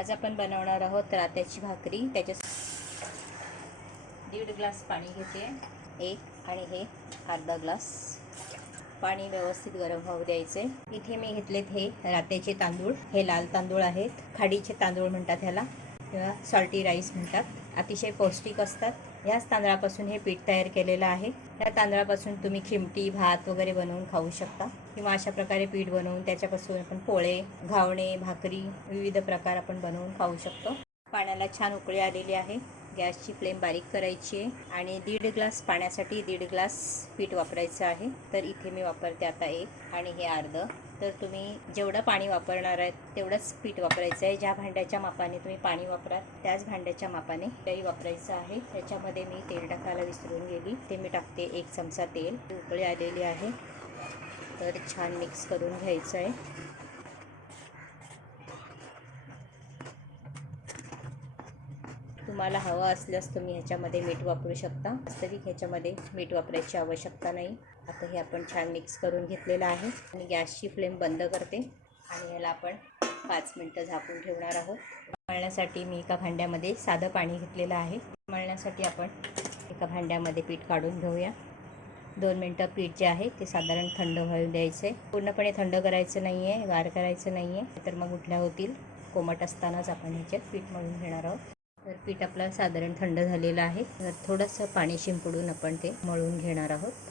आज आपण बनवणार आहोत रात्याची भाकरी। त्याच्या 1.5 ग्लास पाणी घेते, एक आणि हे अर्धा ग्लास पाणी व्यवस्थित गरम होऊ द्यायचे। इथे मी घेतलेत हे रात्याचे तांदूळ। हे लाल तांदूळ आहेत, खाडीचे तांदूळ म्हणतात ह्याला किंवा सॉल्टी राईस म्हणतात। अतिशय पौष्टिक असतात। ह्याच तांदळापासून हे पीठ तयार केलेलं आहे। या तांदळापासून तुम्ही खिमटी भात वगैरे बनवून खाऊ शकता किंवा अशा प्रकारे पीठ बनवून त्याच्यापासून आपण पोळे, घावणे, भाकरी विविध प्रकार आपण बनवून खाऊ शकतो। पाण्याला छान उकळी आलेली आहे। गॅसची फ्लेम बारीक करायची आहे आणि 1.5 ग्लास पाण्यासाठी 1.5 ग्लास पीठ वापरायचं आहे। तर इथे मी वापरते आता 1 आणि हे अर्धं। तर तुम्ही जेवढं पाणी वापरणार आहे तेवढंच पीठ वापरायचं आहे। ज्या भांड्याच्या मापाने तुम्ही पाणी वापराल त्याच भांड्याच्या मापाने दही वापरायचं आहे। त्याच्यामध्ये मी तेल टाकायला विसरून गेली, ते मी टाकते 1 चमचा तेल। उकळी आलेली आहे, तर छान मिक्स करून घ्यायचं आहे। तुम्हाला हवं असल्यास तुम्ही ह्याच्यामध्ये मीठ वापरू शकता, तरी ह्याच्यामध्ये मीठ वापरायची आवश्यकता नाही। आता हे आपण छान मिक्स करून घेतलेलं आहे आणि गॅसची फ्लेम बंद करते आणि याला आपण 5 मिनिटं झाकून ठेवणार आहोत। मळण्यासाठी मी एका भांड्यामध्ये साधं पाणी घेतलेलं आहे। मळण्यासाठी आपण एका भांड्यामध्ये पीठ काढून घेऊया। 2 मिनिटं पीठ जे आहे ते साधारण थंड होऊ द्यायचे। पूर्णपणे थंड करायचं नाही आहे, गार करायचं नाही आहे, तर मग उठल्या होतील। कोमट असतानाच आपण ह्याच्यात पीठ मळून घेणार आहोत। तर पीठ आपलं साधारण थंड झालेलं आहे, तर थोडंसं पाणी शिंपडून आपण ते मळून घेणार आहोत।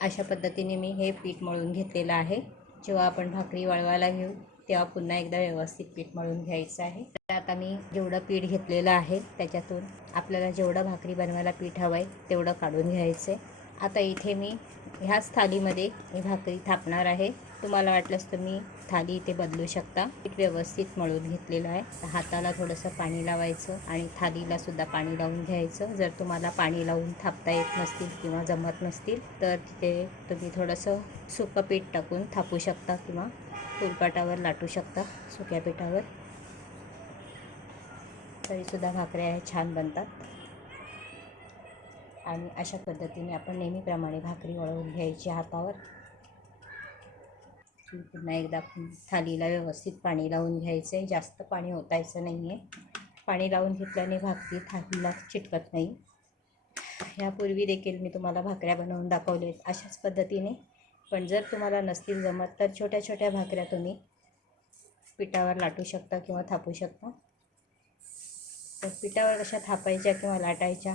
अशा पद्धतीने मी हे पीठ मळून घेतलेलं आहे। जेव्हा आपण भाकरी वळवायला घेऊ तेव्हा पुन्हा एकदा व्यवस्थित पीठ मळून घ्यायचं आहे। तर आता मी जेवढं पीठ घेतलेलं आहे त्याच्यातून आपल्याला जेवढं भाकरी बनवायला पीठ हवं आहे तेवढं काढून घ्यायचं आहे। आता इथे मी ह्याच थालीमध्ये मी भाकरी थापणार आहे। तुम्हाला वाटलंच तुम्ही थाली इथे बदलू शकता। पीठ व्यवस्थित मळून घेतलेलं आहे। हाताला थोडंसं पाणी लावायचं आणि थालीला सुद्धा पाणी लावून घ्यायचं। जर तुम्हाला पाणी लावून थापता येत नसतील किंवा जमत नसतील तर तिथे तुम्ही थोडंसं सुकं पीठ टाकून थापू शकता किंवा फुलपाटावर लाटू शकता सुक्या पिठावर, तरीसुद्धा भाकऱ्या छान बनतात। आणि अशा पद्धतीने आपण नेहमीप्रमाणे भाकरी वळवून घ्यायची हातावर। पुन्हा एकदा थालीला व्यवस्थित पाणी लावून घ्यायचं आहे। जास्त पाणी ओतायचं नाही आहे। पाणी लावून घेतल्याने भाकरी थालीला चिटकत नाही। ह्यापूर्वी देखील मी तुम्हाला भाकऱ्या बनवून दाखवलेत अशाच पद्धतीने, पण जर तुम्हाला नसतील जमत तर छोट्या छोट्या भाकऱ्या तुम्ही पिठावर लाटू शकता किंवा थापू शकता। तर पिठावर कशा थापायच्या किंवा लाटायच्या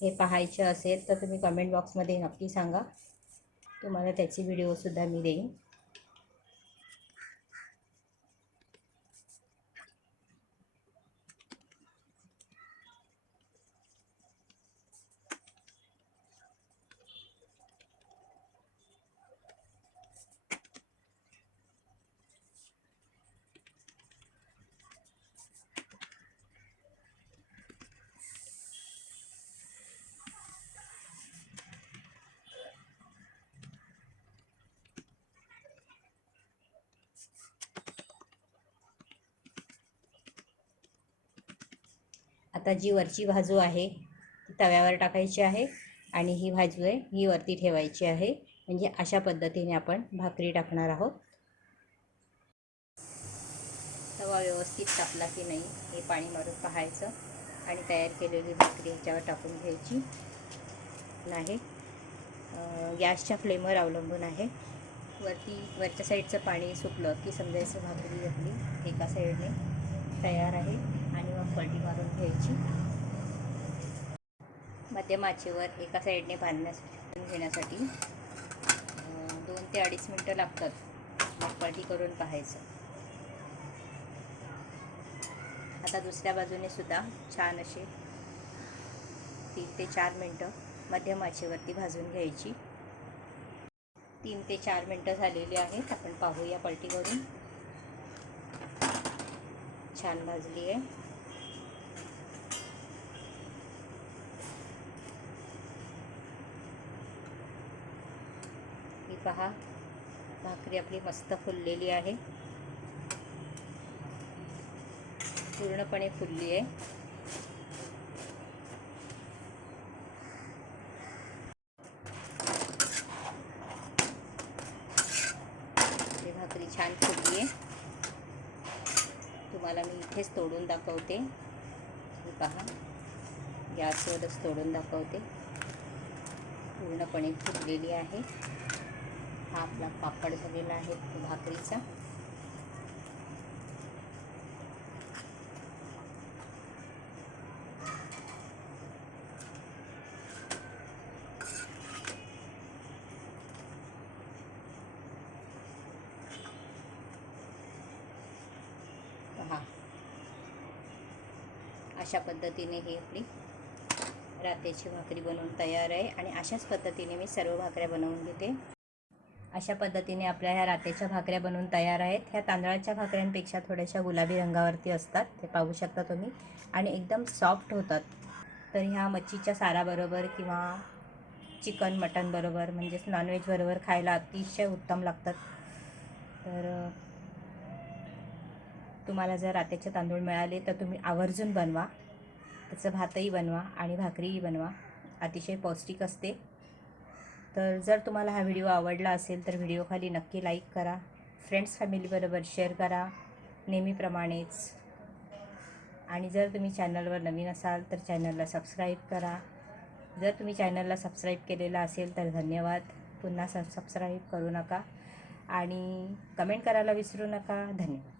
हे पाहायचे असेल तर तुम्ही कमेंट बॉक्समध्ये नक्की सांगा, तुम्हाला त्याची व्हिडिओसुद्धा मी देईन। आता जी वरची बाजू आहे ती तव्यावर टाकायची आहे आणि ही बाजू आहे ही वरती ठेवायची आहे। म्हणजे अशा पद्धतीने आपण भाकरी टाकणार आहोत। तवा व्यवस्थित तापला की नाही हे पाणी मारून पाहायचं आणि तयार केलेली भाकरी ह्याच्यावर टाकून घ्यायची आहे। गॅसच्या फ्लेमवर अवलंबून आहे। वरच्या साईडचं पाणी सुकलं की समजायचं भाकरी आपली एका साईडने तयार आहे आणि मग पलटी मारून घ्यायची। मध्यम आचेवर एका साईडने घेण्यासाठी 2 ते 2.5 मिनटं लागतात। मग पलटी करून पाहायचं। आता दुसऱ्या बाजूने सुद्धा छान असे 3 ते 4 मिनटं मध्यम आचेवरती भाजून घ्यायची। 3 ते 4 मिनटं झालेली आहेत। आपण पाहूया पलटी करून। छान भाजली आहे। पहा, भाकरी आपली मस्त फुललेली आहे, पूर्णपणे फुलली आहे. ही भाकरी छान फुलली आहे. तुम्हाला मी इथेच तोडून दाखवते. पहा, गॅसवरच तोडून दाखवते. पूर्णपणे फुललेली आहे. हा आपला पापड झालेला आहे भाकरीचा. पहा, अशा पद्धतीने ही आपली रात्याची भाकरी बनवून तयार आहे. आणि अशाच पद्धतीने मी सर्व भाकऱ्या बनवून घेते. अशा पद्धतीने आपल्या ह्या रात्याच्या भाकऱ्या बनवून तयार आहेत. ह्या तांदळाच्या भाकऱ्यांपेक्षा थोड्याशा गुलाबी रंगावरती असतात, ते पाहू शकता तुम्ही, आणि एकदम सॉफ्ट होतात. तर ह्या मच्छीच्या साराबरोबर किंवा चिकन मटन बरोबर, म्हणजेच नॉनव्हेज बरोबर खायला अतिशय उत्तम लागतात. तर तुम्हाला जर रात्याचे तांदूळ मिळाले तर तुम्ही आवर्जून बनवा. त्याचं भातही बनवा आणि भाकरीही बनवा, अतिशय पौष्टिक असते. तर जर तुम्हाला हा व्हिडिओ आवडला असेल तर व्हिडिओखाली नक्की लाईक करा, फ्रेंड्स फॅमिलीबरोबर शेअर करा नेहमीप्रमाणेच. आणि जर तुम्ही चॅनलवर नवीन असाल तर चॅनलला सबस्क्राईब करा. जर तुम्ही चॅनलला सबस्क्राईब केलेलं असेल तर धन्यवाद. पुन्हा सबस्क्राईब करू नका आणि कमेंट करायला विसरू नका. धन्यवाद.